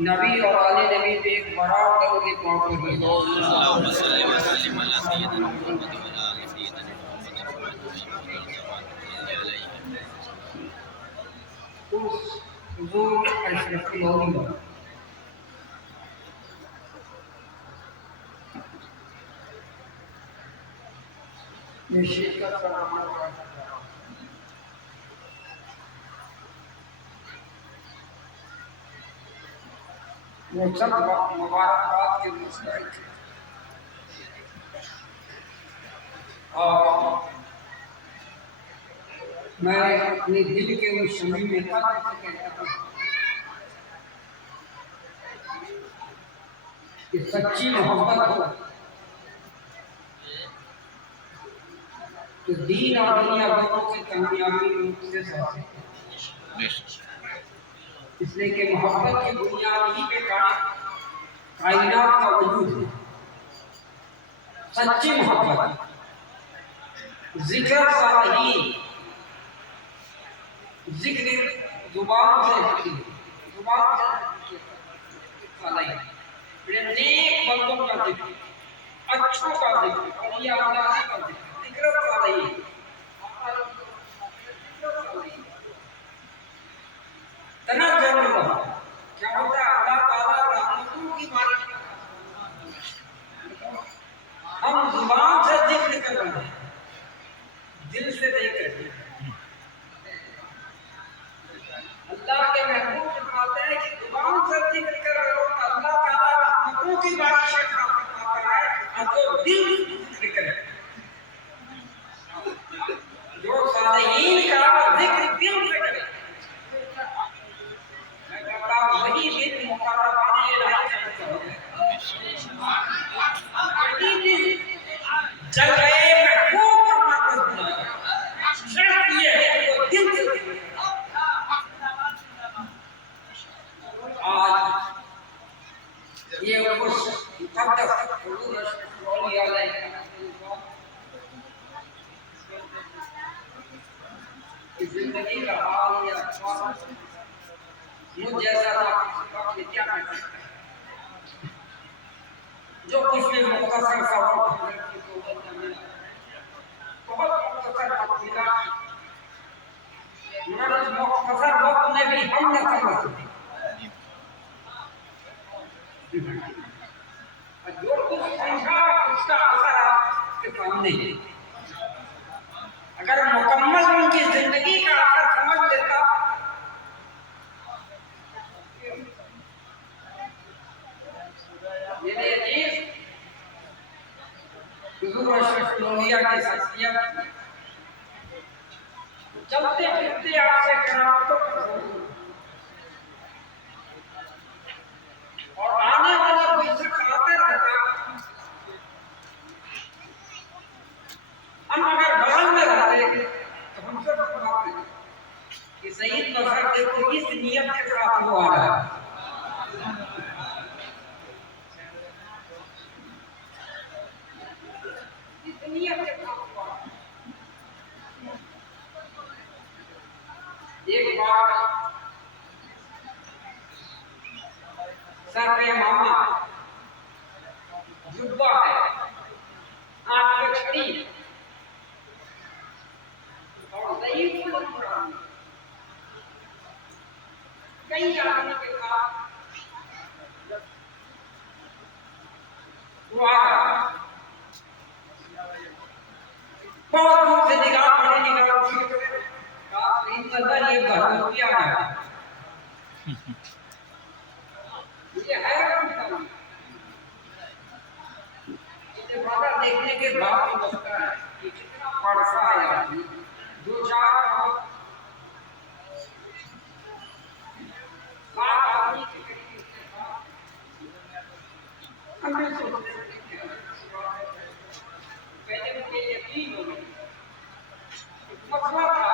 नबी और आले नबी पे एक बड़ा करोगे पाँव पर उस हुजूर अशरफुल औलिया ये शिरकत का नाम वो सब मुबारकबाद के मुस्तहिक थे और मैं अपने दिल के उस समय में कहता हूँ कि सच्ची मोहब्बत हो तो दीन और दुनिया दोनों की कामयाबी से साथ है। इसलिए कि मोहब्बत की बुनियादी पे कायनात का वजूद है। सच्ची मोहब्बत जिक्र सालीन जिक्र जुबान से होती है, जुबान से सालीन नेक बंदों का जिक्र, अच्छों का जिक्र, औलिया अल्लाह का जिक्र सालीन तनज़्ज़ुल क्या होता है? अल्लाह ताला रहमतों की बारिश। हम जुबान से जिक्र कर रहे हैं, दिल से नहीं कर रहे। अल्लाह के महबूब फरमाते हैं कि जुबान से जिक्र कर रहे हो तो अल्लाह ताला रहमतों की बारिश फरमाता है और जो दिल जिक्र करे, जो सालीन का जिक्र दिल से करे, वही दिन मुकाबले इलाही करता है। वही दिन जलवे महबूब फरमाता है। शर्त ये है कि वो दिल से आज ये उस मुक़द्दस हुजूर अशरफुल औलिया की जिंदगी का हाल या मुझ जैसा आपने क्या कर सकता है? जो कुछ भी मुख्तसर सा वक्त बहुत मुख्तसर वक्त मिला, मगर मुख्तसर वक्त में भी हम न समझ सके जो कुछ समझा उसका असर आपके सामने है। अगर मुकम्मल उनकी जिंदगी का असर समझ लेता हुजूर अशरफुल औलिया की शख्सियत चलते फिरते आपसे करामतों और आने वाला कोई शख्स आते रहता, हम अगर बगल में रहते तो हमसे फरमाते कि सईद नजर देखो इस नियत के साथ वो आ रहा है। एक बार सर पे मामा जुब्बा है, आंख में छड़ी और दही कई आदमी के साथ वो आया, बहुत दूर से निगाह पड़ी, निगाह ये बहूतिया है, ये है इत्तेफाका देखने के बाद तो लगता है कि कितना पड़सा आया, दो चार आदमी के करीब हमने पहले मुझे यकीन हो गया मसला था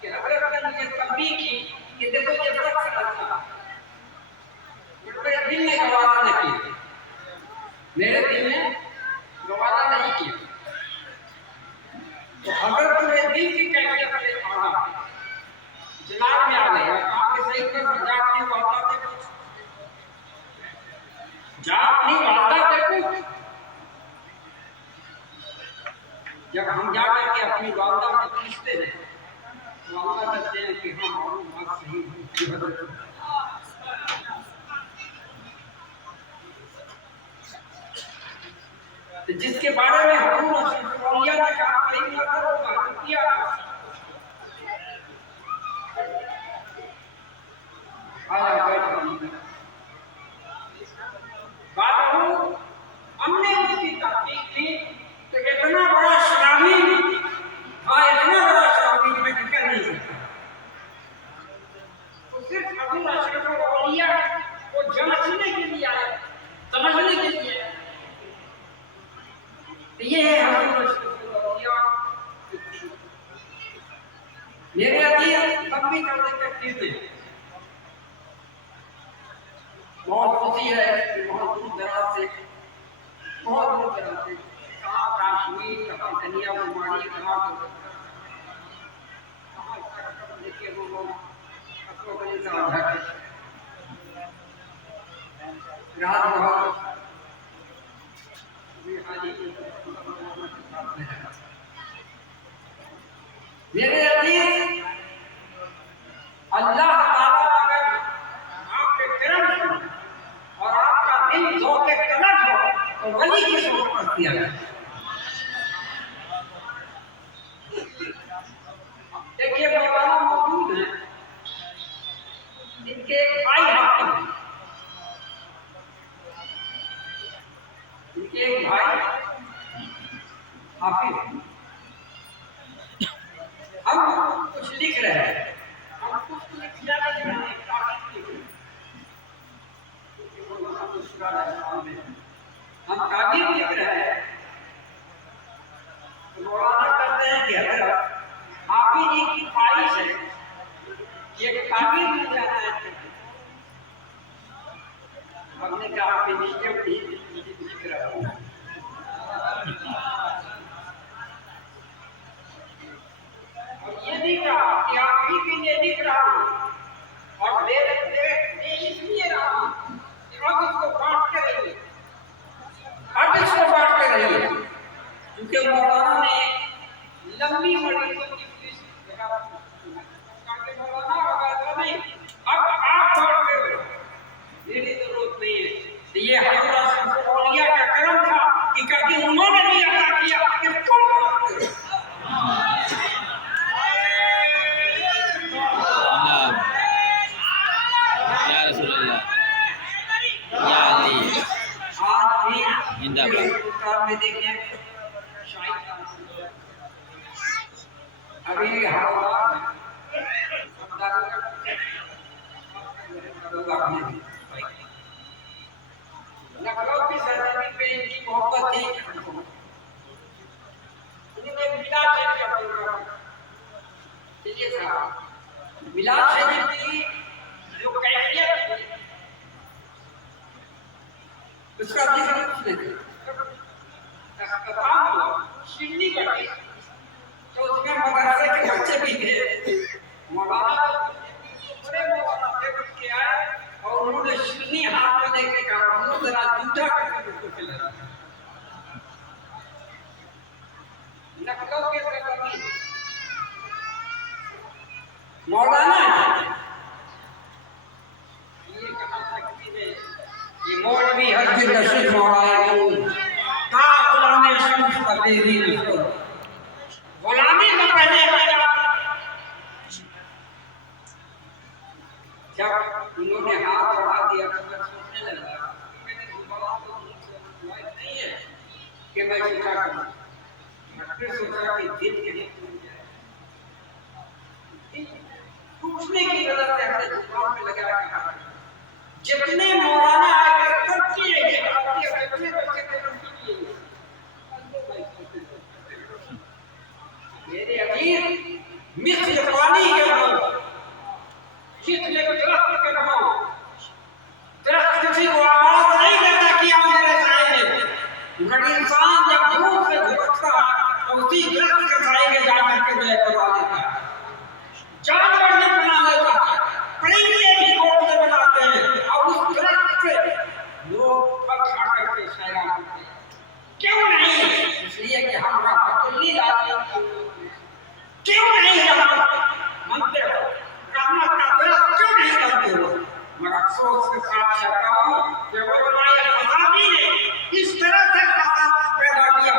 कि हजरत ने मुझे तंबीह की कि देखो ये शख्स अच्छा, मेरे दिल ने गवारा न की, मेरे दिल ने गवारा नहीं किया। तो अगर तुम्हें दिल की कैफियत से खाना जलाल में आ गया, आपके सही पर जाप नहीं वादा थे कुछ, जाप नहीं वादा थे कुछ। जब हम जा करके अपनी वालदा को पूछते हैं, वालदा कहते हैं कि हाँ बात सही है। तो जिसके बारे में हुजूर सल्लल्लाहु अलैहि वसल्लम ने कहा कि इन करो बात किया, आया बैठो बात हो, हमने उसकी तहकीक की तो इतना बड़ा शराबी था, इतना बड़ा शराबी मैं कह नहीं सकता। तो सिर्फ हुजूर अशरफुल औलिया को जांचने के लिए आया, समझने के लिए। ये है मेरे अजीज लंबी चौड़ी तकलीफें, बहुत खुशी है कि बहुत दूर दराज से कहाँ कश्मीर, कहाँ कन्याकुमारी, कहाँ देखिए वो लोग अपनों को नहीं समझा रात बहुत मेरे अजीज अल्लाह ताला अगर आपके करम और आपका दिल धोखे तलब हो तो वली की सोच किया जाए। देखिए मौलाना मौजूद है, इनके भाई हाफिज, इनके एक भाई हाफिज, हम कुछ लिख रहे हैं, हम कुछ लिख रहे हैं, हम ताबीर लिख रहे हैं। तो मौलाना कहते हैं कि हजरत हाफिज जी की ख्वाहिश है ये ताबीर लिख जाना है। हमने कहा कि निश्चय लिख रहा हूँ। ये भी कहा कि आप ही के लिए लिख रहा हूँ और दे इसलिए रहा हूँ कि अब इसको बांटते रहिए, अब इसको बांटते रहिए, क्योंकि मौलाना ने लंबी मरीजों की लिस्ट लगा ताकि मौलाना वगैरह नहीं, अब आप बांटते हो, मेरी जरूरत नहीं है। तो ये हजरत अशरफुल औलिया का करम था कि कभी उन्होंने भी अता किया कि तुम बांटते हो। में देखिए अभी लखनऊ की सरहदी पे इनकी मोहब्बत थी। उन्होंने मिलाद शरीफ की जो कैफियत थी उसका जिक्र कुछ नहीं था। शिवनी कटी तो उसमें मदरसे के बच्चे भी थे। मौलाना बड़े मौलाना थे, कुछ के आए और उन्होंने शिवनी हाथ में लेके कहा उन्होंने जरा जूठा करके उसको खिलाया। लखनऊ के सरहदी मौलाना ये कहा सकती है ये मौलवी हजरत रशीद मौलाना गुलामी तो पहले जब उन्होंने हाथ बढ़ा दिया तो मैं सोचने लगा मैंने जुबान तो नहीं है कि मैं झूठा करूं। फिर सोचा कि दिल कहीं टूट जाए, टूटने की वजह से हमने जुबान पे लगा रखा। जितने मौलाना आकर करती है जितने बच्चे करती है मेरे अजीज मिस्र पानी के रहो, जितने दरख्त के रहो, दरख्त किसी को आवाज नहीं देता कि आओ मेरे साए में, घड़िया इंसान जब धूप से झुकता है तो उसी दृष्टि के साए में जाकर के जय करवा देता है। जानवर भी बना लेता है, परिंदे भी घोंसले बनाते हैं और उस दृष्टि से लोग पग खा करके सैराम करते हैं। क्यों नहीं? इसलिए कि हम रहमतुल्लिल लाते, क्यों नहीं हम मानते हो, रहमत का दरख्त क्यों नहीं करते हो? मगर अफसोस के साथ कहता हूँ कि उलमाए फ़सादी ने इस तरह से फसाद पैदा किया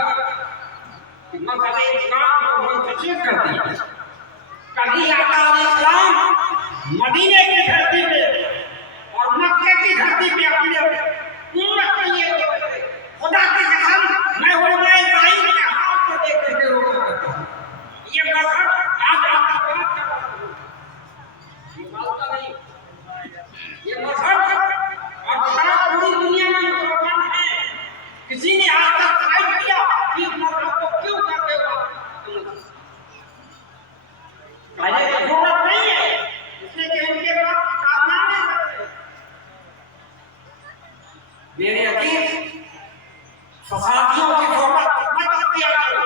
कि मज़हब इस्लाम को मुंतशिर कर दिया। कभी आका इस्लाम मदीने की धरती पे और मक्के की धरती पे अपने उम्मत के लिए खुदा की कसम मैं उलमाए इस्लाम के हाथ को देख करके रोका करता हूँ। ये मज़हब आज आपका बात कर रहा हूँ, ये बात नहीं, ये मज़हब और बता पूरी दुनिया में मुसलमान है। किसी ने आज तक फाइट किया कि इस मज़हब को क्यों करते हो? पहले की जरूरत नहीं है, इसलिए कि इनके पास कारनामे करते। मेरे अजीज, फसादियों की सोहबत मत अख्तियार करो,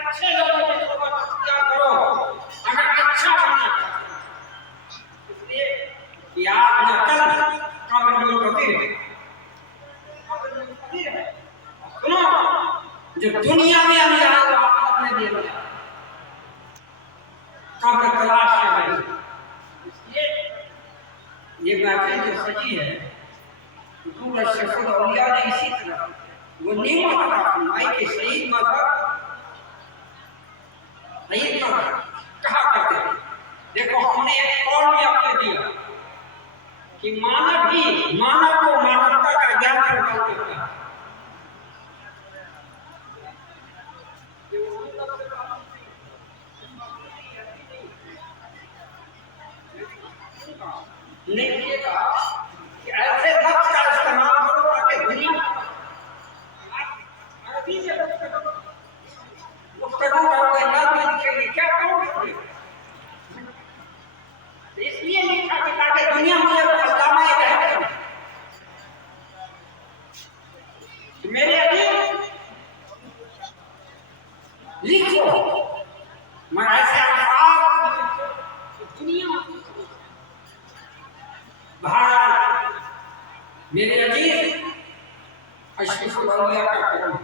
अच्छे लोगों की सोहबत अख्तियार करो अगर अच्छा बनना चाहते। इसलिए कि आप न कल काबिल मुंतज़िर है। सुनो, जो दुनिया में अभी आपने दिया कब्र तलाश कर रही, इसलिए ये महफिल जो सजी है दूर शफ़ुल औलिया ने इसी तरह वो नेमत अता फरमाई कि शहीद मज़हब कहा करते थे। देखो हमने एक कौल में आपने दिया कि मानव ही मानव को मानवता का ज्ञान प्रदान करता है। ने कहा कि ऐसे लफ्ज़ का इस्तेमाल करो ताकि दुनिया अरबी से गुफ्तगू करोगे ना तो लिखेंगे क्या करोगे? इसलिए लिखा कि ताकि दुनिया मुझे अल्लामा ये कहे मेरे अजीज लिखो, मैं ऐसे अल्फाज दुनिया भारत मेरे अजीज अशरफुल औलिया का करम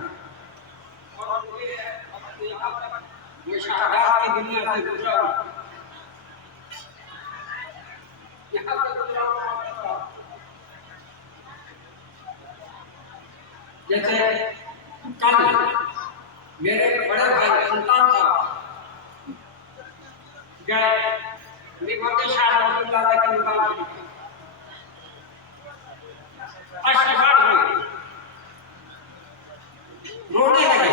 और ये शहादात की दुनिया से गुजरा यहाँ से गुजरा। जैसे कल मेरे बड़े भाई सुल्तान साहब गए निगमती शाह रहमतुल्लाह के मुताबिक अशफाक हुई, रोने लगे,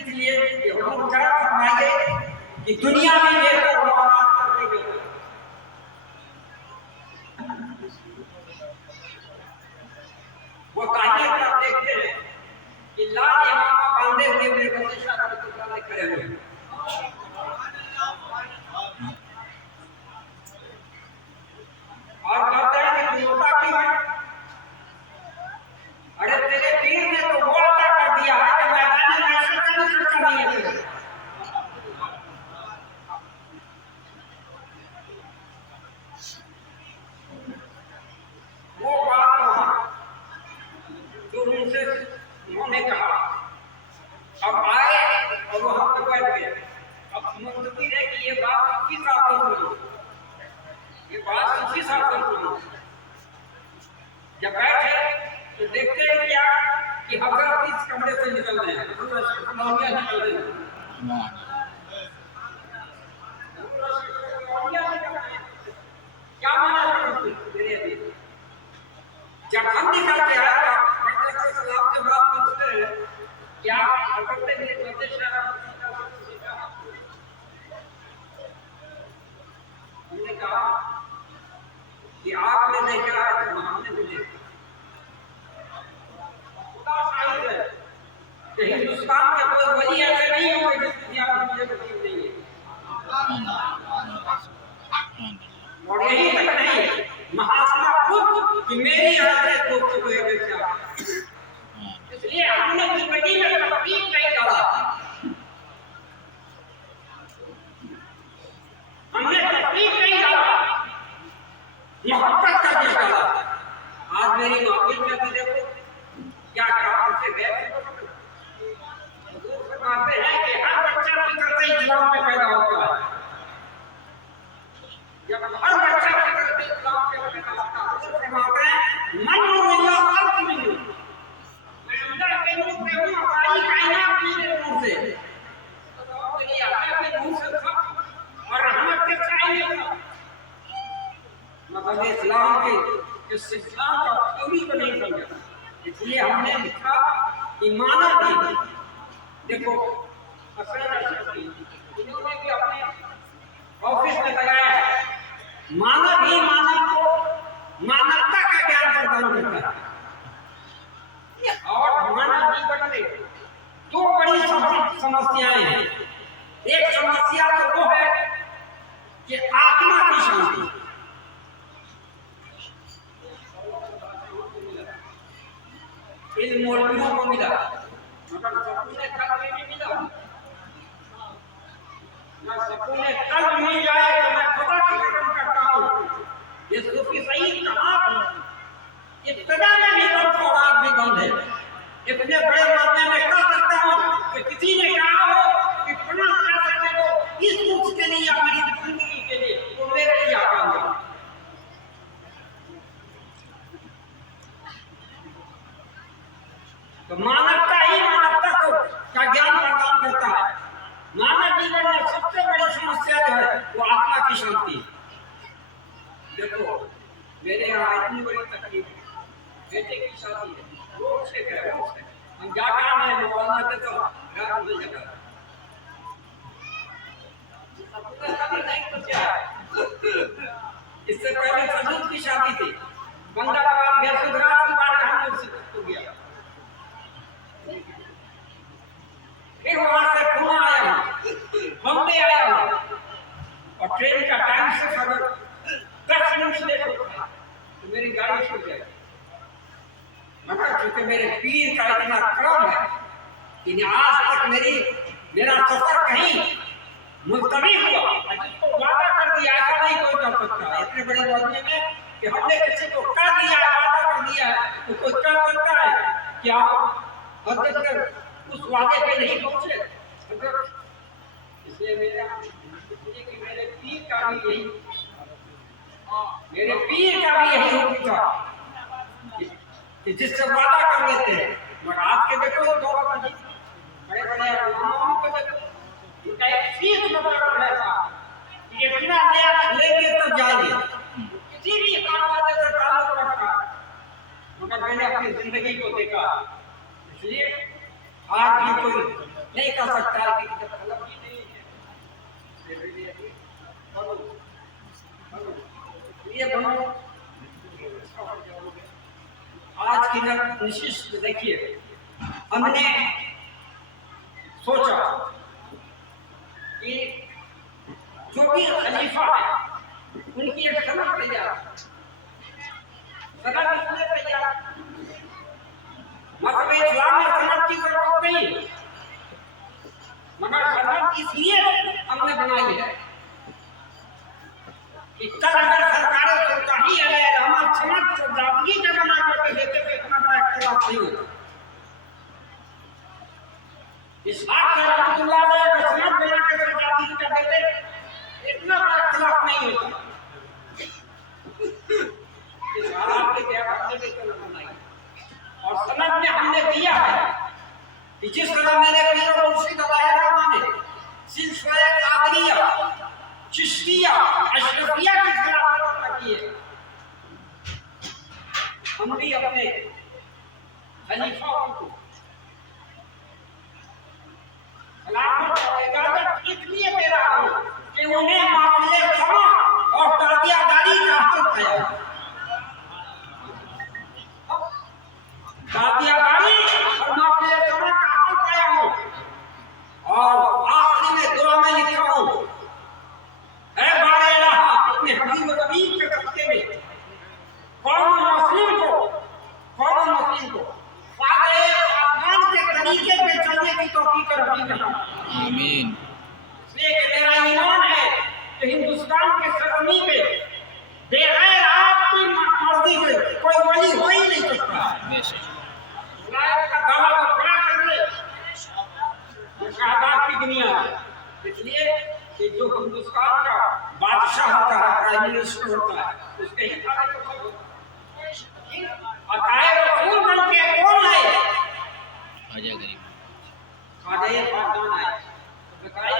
इसलिए हुजूर करम फरमाइए कि दुनिया में बेहतर मुलाकात करने के लिए वो तारीफ आप देखते हैं कि लाल इमामा बांधे हुए निगमती शाह रहमतुल्लाह खड़े हुए और कहते हैं कि दुनिया की है, अरे तेरे पीर ने तो वो अता कर दिया है कि मैदान में ऐसा नहीं है। वो बात वहाँ जो उनसे उन्होंने कहा, अब आए और वहाँ पे बैठ गए। अब मुंतज़िर है कि ये बात किस साथ सुनो, ये बात किस साथ सुनो। जब बैठे तो देखते हैं क्या कि हज़रत इस कमरे से निकल रहे हैं, निकल रहे हैं। क्या माना जब हम निकल के आए सलाम के बाद पूछते हैं क्या हज़रत निगमती शाह हमने कहा कि आपने देखा है तो हमने भी देखा। कि हिंदुस्तान का कोई वली ऐसे नहीं होगा जिस दुनिया में मुझे नसीब नहीं है, और यही तक नहीं महासना खुद कि मेरी हज़रत दोस्त हुए बेचा इस जिंदगी में तकलीफ नहीं डाला, हमने तकलीफ नहीं डाला, मोहब्बत का दिल डाला। आज मेरी महफिल में भी देखो क्या काम से गए फरमाते हैं कि हर बच्चा फितरत इस्लाम में पैदा होता है। जब हर बच्चा फितरत इस्लाम में पैदा होता है तो फरमाते हैं मन बिल्लाह अर्ज़ मिन्नु, मैं अंदर के नूर से हूं, सारी कायनात मेरे नूर से, तो मेरी आंखें अपने नूर से था और रहमत के छाए में था। मतलब इस्लाम के इस इस्लाम का पूरी को नहीं समझा, इसलिए हमने लिखा कि माना भी देखो इन्होंने भी अपने ऑफिस में लगाया है, माना भी माना को मानवता का ज्ञान प्रदान करता है। और मानव जीवन में दो बड़ी समस्याएं हैं। एक समस्या तो वो है कि आत्मा की शांति, इल्म और नूर को मिला मगर सुकून कल्ब नहीं मिला। ना सुकून कल्ब मिल जाए तो मैं खुदा की कसम करता हूँ, ये सूफी सईद कहा इब्तिदा में भी गम और रात भी गम है। इतने बड़े मामले में कह सकता हूँ कि किसी ने कहा हो कि फलां पैसे दे दो इस मुल्क के लिए या मेरी जिंदगी के लिए, तो मेरे लिए आसान है। तो मानवता ही मानवता को का ज्ञान प्रदान करता है। मानव जीवन में सबसे बड़ी समस्या जो है वो आत्मा की शांति। देखो मेरे यहाँ इतनी बड़ी तकलीफ, बेटे की शादी है, रोज से हम जाकर में मौलाना के तो घर में जगह इससे पहले सजूद की शादी थी, बंगाबाद बेसुधराज की बात हमने उससे हो गया। फिर वहां से पुणे आया हूँ, बम्बे आया हूँ और ट्रेन का टाइम से अगर 10 मिनट लेट होता तो मेरी गाड़ी छूट जाएगी। मगर क्योंकि मेरे पीर का इतना क्रम है कि आज तक मेरा सफर कहीं मुलतवी हुआ, जिसको वादा कर दिया ऐसा नहीं कोई कर सकता। इतने बड़े मौजूद में कि हमने किसी को कर दिया है, वादा कर दिया है, तो कोई कर सकता है क्या? हजरत उस वादे पे नहीं पहुंचे। इसलिए मेरे पीर का भी यही हुक्म था कि जिससे वादा कर लेते हैं। मगर आज के देखो दो बड़े बड़े इमामों को देखो, उनका एक फीस मतलब रहता कि इतना नया लेंगे तब जाएंगे, किसी भी वादे से ताल्लुक रखा। मगर मैंने अपनी जिंदगी को देखा, इसलिए आज भी कोई नहीं कह सकता कि मतलब ही नहीं है। ये बनो आज की नशिश में देखिए, हमने सोचा कि जो भी खलीफा है उनकी एक सनद तैयार, सनद इसलिए तैयार मतलब इस्लाम में सनद की जरूरत नहीं, मगर सनद इसलिए हमने बनाई है कि कल अगर सरकारें सरकारी रहमत सनद शब्दावली का बना करके देते तो इतना बड़ा इख्तिलाफ नहीं होता। इस बात से रहमतुल्लाह ने सनद बना के शब्दावली का देते इतना बड़ा इख्तिलाफ नहीं होता। इस हालात के क्या हमने भी सनद बनाई और सनद में हमने दिया है कि जिस तरह मेरे पीर और मुर्शिद रहमान ने सिलसिला कादरिया, चिश्तिया, अशरफिया की खिलाफत की है, हम भी अपने खलीफाओं को खिलाफत और इजाजत इसलिए दे रहा हूं कि उन्हें माफिले समा और ताबियादारी का हक है। ताबियादारी और माफिले समा का हक आया हूं और आखिरी में दुआ में लिखा हूं, ऐ बारे अल्लाह अपने हबीब नबी के सदके में कौम मुस्लिम को फादे आसमान के की तौफीक नसीब फरमा। आमीन। इसलिए कि मेरा ईमान है कि हिंदुस्तान के सरजमी पे बगैर आपकी मर्जी के कोई वली हो ही नहीं सकता। बेशक। विलायत का दावा वो बड़ा कर ले, वो शहादात की दुनिया है। इसलिए कि जो हिंदुस्तान का बादशाह होता है, प्राइम मिनिस्टर होता है, उसके ही खाने को सब होता है। अकाए रसूल बन के कौन आए? आजा गरीब। खाने खानदान आए, बताए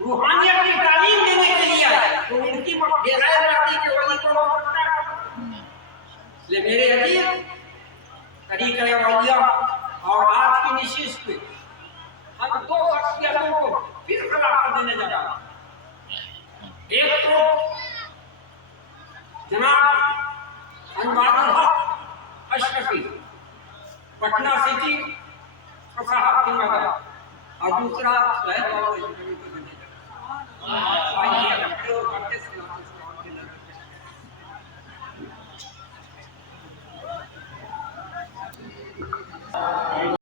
रूहानियत की तालीम देने के लिए आए, तो उनकी बेगैर मर्जी के वली को हो सकता है। इसलिए मेरे अजीज तरीक़े औलिया और आज की नशिस्त पे हम दो शख्सियतों को फिर खिलाफत देने जा रहा हूं। एक तो जनाब अनवारुल हक अशरफी पटना सिटी फसाहत की मदद, और दूसरा शहर